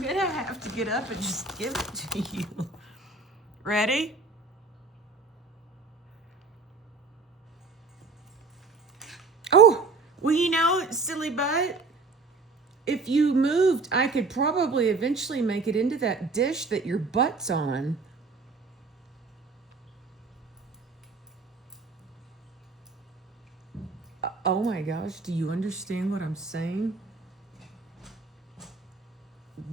I'm gonna have to get up and just give it to you. Ready? Oh, well, you know, silly butt, if you moved, I could probably eventually make it into that dish that your butt's on. Oh my gosh, do you understand what I'm saying?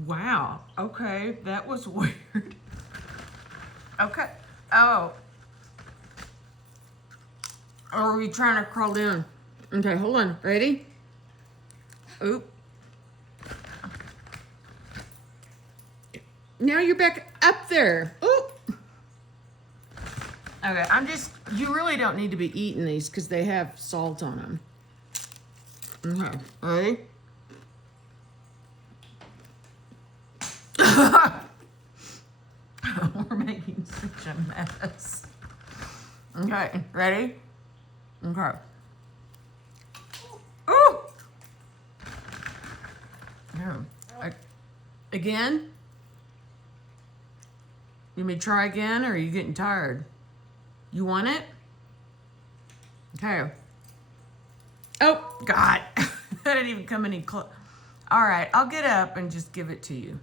Wow, okay, that was weird. Okay, oh. Or are we trying to crawl down? Okay, hold on, ready? Oop. Now you're back up there. Oop. Okay, you really don't need to be eating these because they have salt on them. Okay, ready? We're making such a mess. Okay, ready? Okay. Ooh! Again? You may try again, or are you getting tired? You want it? Okay. Oh, God. That didn't even come any close. All right, I'll get up and just give it to you.